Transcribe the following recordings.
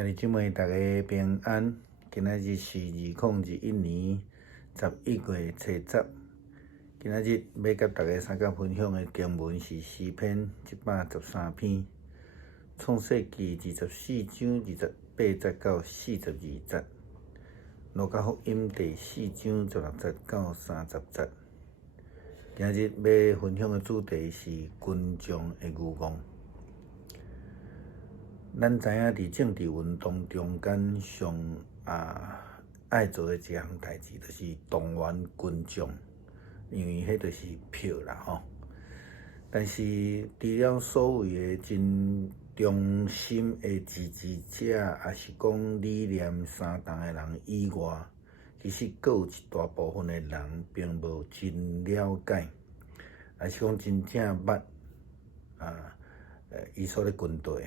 兄弟姊妹，大家平安。今仔日是2021年11月初10。今仔日要甲大家分享的经文是诗篇113篇，创世纪24章28节到42节，路加福音第4章16节到30节。今日要分享的主题是群众的愚妄。咱知影，伫政治运动中间上爱做的一项代志，就是动员群众，因为迄就是票啦吼。但是除了所谓的真忠心的支持者，也是讲理念相同的人以外，其实阁有一大部分的人并无真了解，也是讲真正捌伊所咧军队。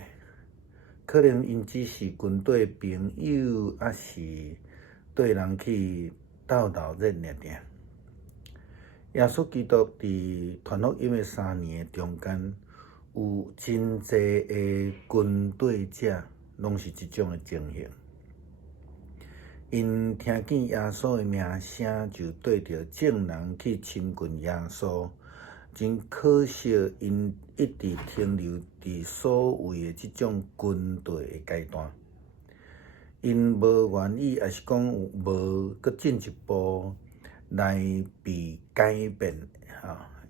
可能因只是军队朋友，还是对人去斗热尔。耶稣基督伫传福音的3年中间，有真侪的军队者，拢是即种的情形。因听见耶稣的名声，就对着众人去亲近耶稣。真可惜，因一直停留伫所谓的即种军队的阶段，因无愿意，也是讲无搁进一步来被改变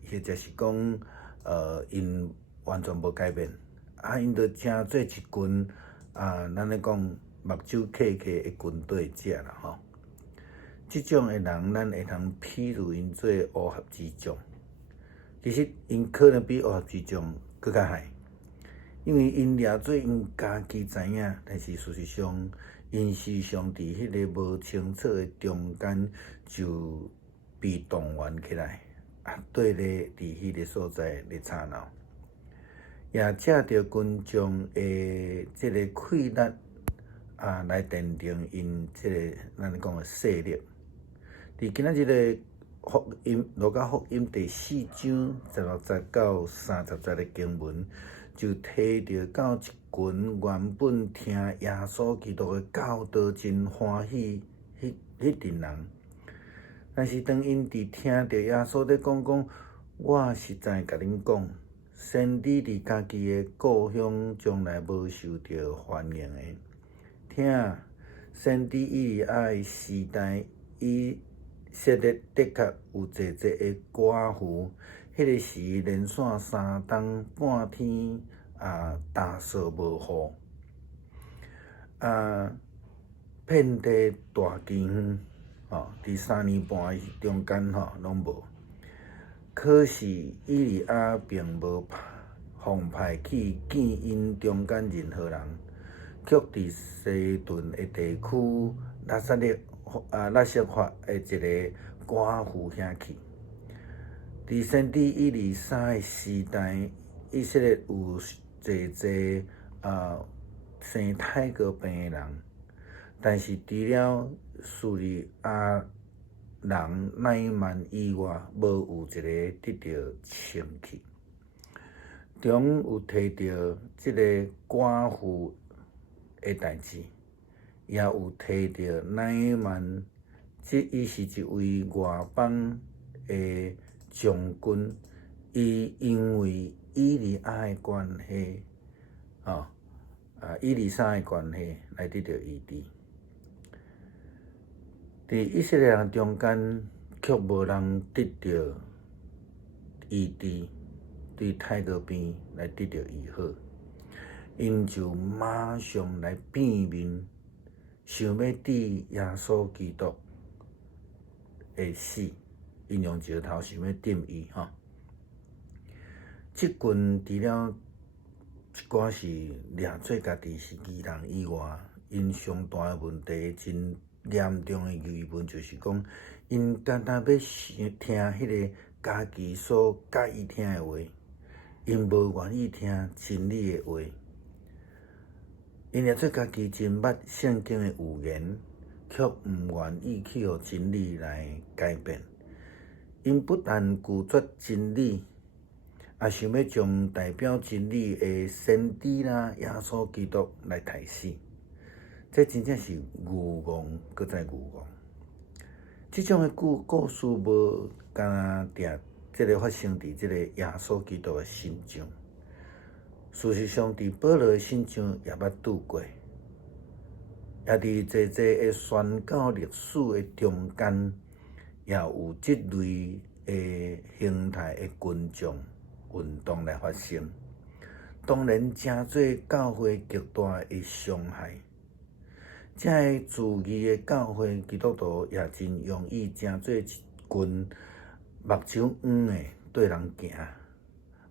或者是讲因完全无改变因着诚做一群咱咧讲目睭刻刻的军队者啦吼。即种的人，咱会通譬如因做乌合之众。其实因可能比乌合之众搁较害，因为因掠做因家己知影，但是事实上因时常伫迄个无清楚的中间就被动员起来，对咧伫迄个所在咧吵闹，也借着群众的即个气力来奠定因即个咱咧讲的势力。伫今仔日的福音，路加福音第4章16节到30节的经文，就提到一群原本听耶稣基督的教导真欢喜迄群人，但是当因伫听到耶稣在讲，我实在甲恁讲，先知伫家己的故乡将来无受到欢迎的。听，先知以利亚的时代，以色列的确有侪的寡妇，迄个时连续3冬半天大扫无雨，遍地大饥荒伫3年半中间拢无。可是以利亚并无奉派去见因中间任何人，却伫西顿的地区拉瑟法的一个寡妇遐去。伫先知以利沙的时代，以色列有侪生太过病的人，但是除了叙利亚人乃曼以外，无有一个得到清气。中有提到即个寡妇的代志。也有提到乃曼，伊是一位外邦的将军，伊因为以利亚的关系，以利沙的关系来得到医治。伫以色列人中间，却无人得到医治，对太过病来得到医好，因就马上来变面。想要治耶稣基督的死，因用石头想要钉伊即群除了一寡是掠做家己是义人以外，因上大的问题，真严重的疑问就是讲，因单要听迄个家己所介意听的话，因无愿意听真理的话。因掠做家己真捌圣经的预言，却毋愿意去互真理来改变。因不但拒绝真理，也想要将代表真理的先知啦、耶稣基督来杀死。这真正是牛戆，搁再牛戆。即种的故事无敢若定即个发生伫即个耶稣基督的身上。事实上，伫保罗的身上也捌拄过，也伫济的宣教历史的中间，也有即类的形态的群众运动来发生。当然，真侪教会极大的伤害。这个自义的教会基督徒也真容易真做一群目睭黄的对人行，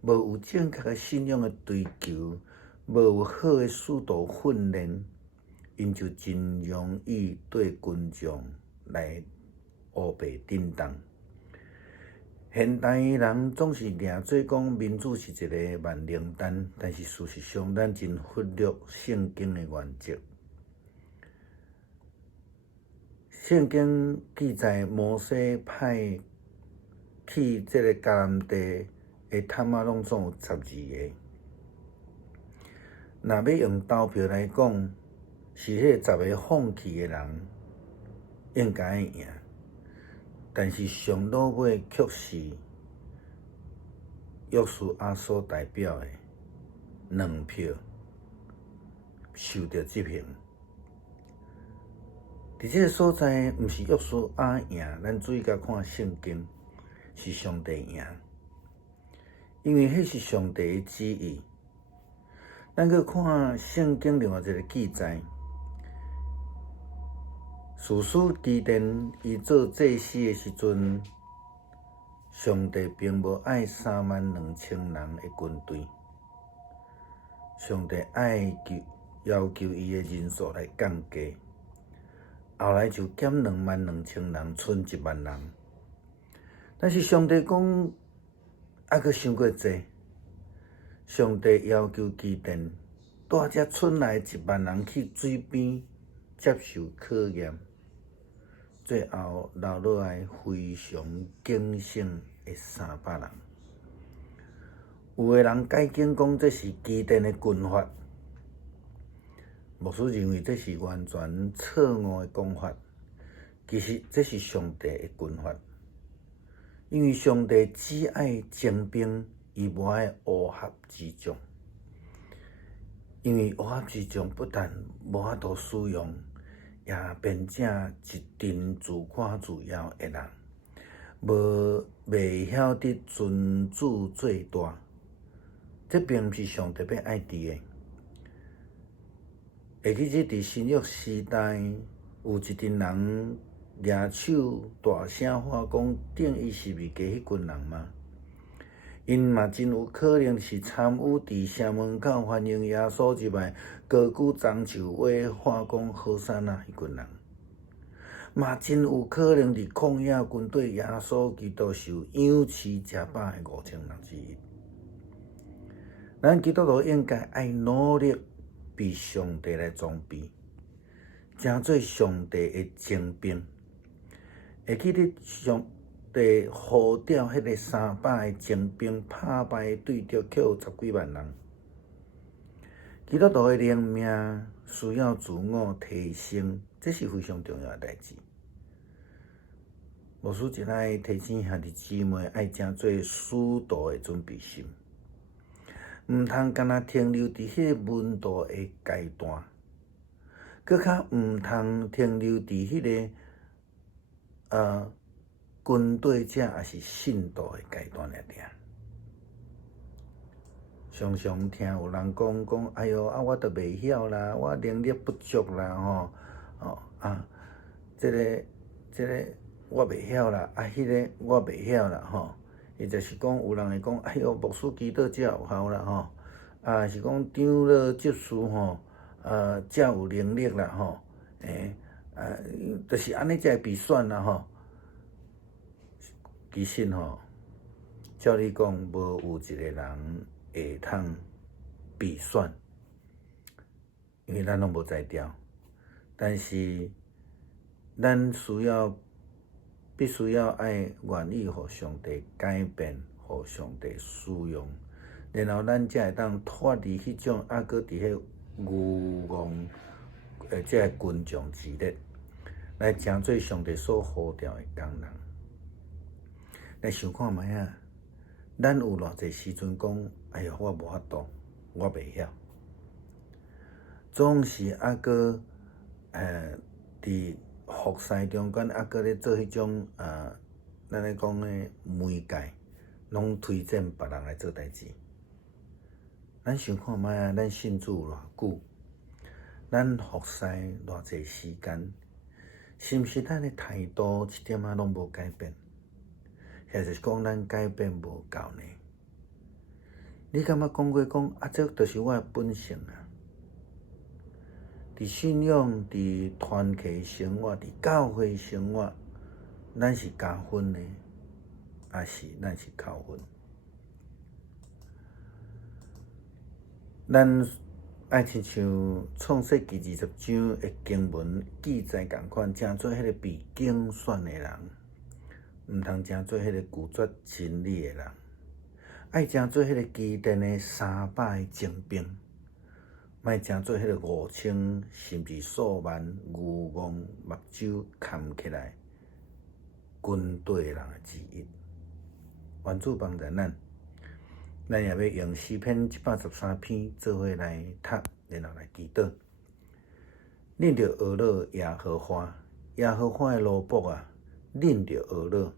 无有正确的信仰的追求，无有好的使徒训练，因就真容易对群众来乌白颠倒。现代人总是掠做讲民主是一个万灵丹，但是事实上，咱真忽略圣经的原则。圣经记载摩西派去这个迦南地的探仔拢总有12个。若要用投票来讲，是迄10个放弃的人应该赢，但是上落尾却是约书亚所代表的2票受到执行。伫这个所在，毋是约书亚赢，咱注意甲看圣经，是上帝赢，因为迄是上帝的旨意。咱去看圣经另外一个记载，士师基甸伊做祭司的时阵，上帝并无爱32000人的军队，上帝要求伊的人数来降低。后来就减22000人，剩1万人。但是上帝讲，还阁伤过济。上帝要求基甸带这剩来1万人去水边接受考验，最后留落来非常警醒的300人。有的人解经讲这是基甸的军法。牧师认为这是完全错误的讲法，其实这是上帝的军法，因为上帝只爱精兵，伊无爱乌合之众。因为乌合之众不但无法度使用，也变成一群自夸自摇的人，袂晓得尊主做大。这并不是上帝要爱伫的。会记得伫新约时代，有一群人举手大声喊讲，顶伊是未加迄群人吗？因嘛真有可能是参与伫城门口欢迎耶稣入来，高举棕树话喊讲好山啊迄群人，嘛真有可能伫旷野军队耶稣基督受养饲食饱的5000人之一。咱基督徒应该爱努力被上帝来装备，成做上帝的精兵。会记得上帝呼调迄个300个精兵打败对着却有10几万人。基督徒的灵命需要自我提升，这是非常重要的代志。牧师一来提醒兄弟姊妹，爱真做使徒的准备心。毋通干那停留伫迄个温度的阶段，搁较毋通停留伫迄个军队者也是信徒的阶段尔。常常听有人讲，哎哟我都袂晓啦，我能力不足啦，这个我袂晓啦，迄个我袂晓啦，伊就是讲，有人会讲，哎哟，牧师祈祷才有效啦，是讲长老执事才有能力啦，就是安尼才会被选啦，其实照你讲，无有一个人会通被选，因为咱拢无才调，但是咱必须要爱愿意互上帝改变，互上帝使用，然后咱才会当脱离迄种搁伫迄牛戆即个群众之力，来成做上帝所呼召的工人。来想看觅啊，咱有偌济时阵讲，哎哟，我无法度，我袂晓，总是搁伫服侍中间搁咧做迄种咱咧讲诶媒介，拢推荐别人来做代志。咱想看觅啊，咱信主偌久，咱服侍偌济时间，是毋是咱诶态度一点仔拢无改变？还是讲咱改变无够呢？你感觉讲过讲这就是我诶本性啊！伫信仰、伫团契生活、伫教会生活，咱是加分呢，还是咱是扣分？咱爱亲像创世纪20章的经文记载共款，正做迄个被拣选的人，毋通正做迄个拒绝真理的人，爱正做迄个基甸的300个精兵，莫正做迄个5000甚至数万牛戆目睭看起来军队的人之一。愿主帮助咱。咱也要用诗篇113篇做伙来读，然后来祈祷。恁着学乐耶和华，耶和华的奴仆啊，恁着学乐。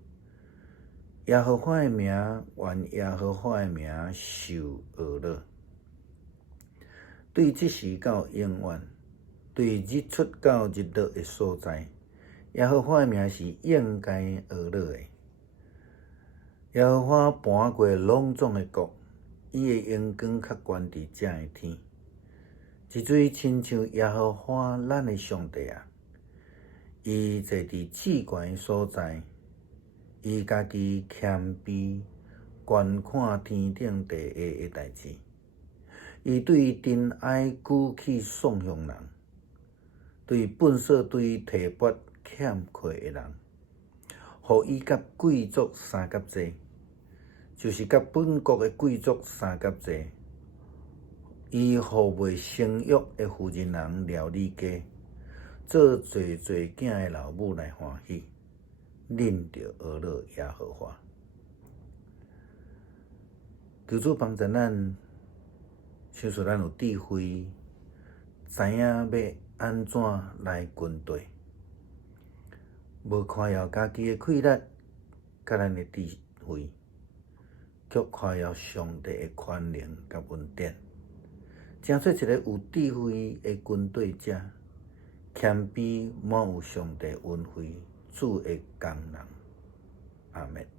耶和华的名，愿耶和华的名受学乐。对即时到永远，对日出到日落的所在，耶和华的名是应该学乐的。耶和华搬过隆重的国，伊的阳光较悬伫遮的天。即水亲像耶和华咱的上帝啊，伊坐伫至悬的所在，伊家己谦卑，观看天顶地下的代志。伊对真爱举起颂扬人，对本色对提拔欠缺的人，互伊甲贵族相甲济。就是甲本国的贵族相甲济，伊互未生育的妇人人料理家，做侪囝的老母来欢喜，恁着学乐耶和华。求主帮助咱，像说咱有智慧，知影要安怎来军队，无夸耀家己的气力，甲咱的智慧。却夸耀上帝的权能甲恩典，正做一个有智慧的军队者，谦卑满有上帝恩惠，主的工人。阿们。